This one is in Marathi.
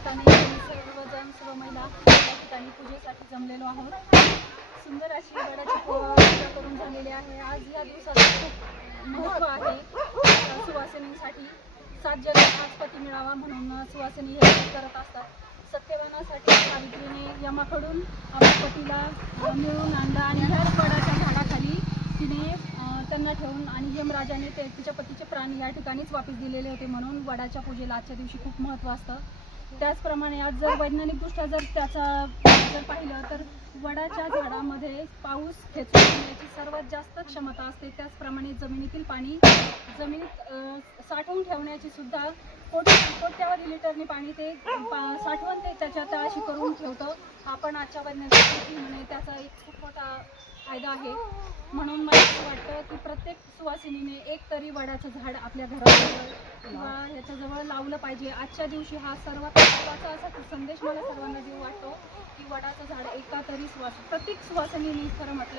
निमित्ताने सर्वजण सर्व महिला या ठिकाणी पूजेसाठी जमलेलो आहोत. सुंदर अशी गडाची पूजा करून झालेली आहे. आज या दिवसाचं खूप महत्त्व आहे. सुवासिनींसाठी सात जगात मिळावा म्हणून सुवासिनी हे करत असतात. सत्यवानासाठी सावित्रीने यमाकडून आपल्या पतीला अ, मिळवून आणि हर वडाच्या झाडाखाली तिने त्यांना ठेवून आणि यमराजाने ते तिच्या पतीचे प्राण या ठिकाणीच वापस दिलेले होते म्हणून वडाच्या पूजेला आजच्या दिवशी खूप महत्त्व असतं. त्याचप्रमाणे आज जर वैज्ञानिकदृष्ट्या जर त्याचा जर पाहिलं तर वडाच्या झाडामध्ये पाऊस खेचून घेण्याची सर्वात जास्त क्षमता असते. त्याचप्रमाणे जमिनीतील पाणी जमिनीत साठवून ठेवण्याची सुद्धा कोट कोट्यावधी लिटरने पाणी ते पा- साठवण ते त्याच्या तळाशी करून ठेवतं. आपण आजच्या वैज्ञानिक म्हणे त्याचा एक खूप मोठा फायदा आहे. म्हणून मला असं वाटतं की प्रत्येक सुवासिनीने एक तरी वडाचं झाड आपल्या घराजवळ किंवा ह्याच्याजवळ लावलं पाहिजे. आजच्या दिवशी हा सर्वात महत्त्वाचा असा संदेश मला सर्वांना देऊ वाटतो की वडाचं झाड एका तरी सुवास प्रत्येक सुवासिनीने खरं म्हटलं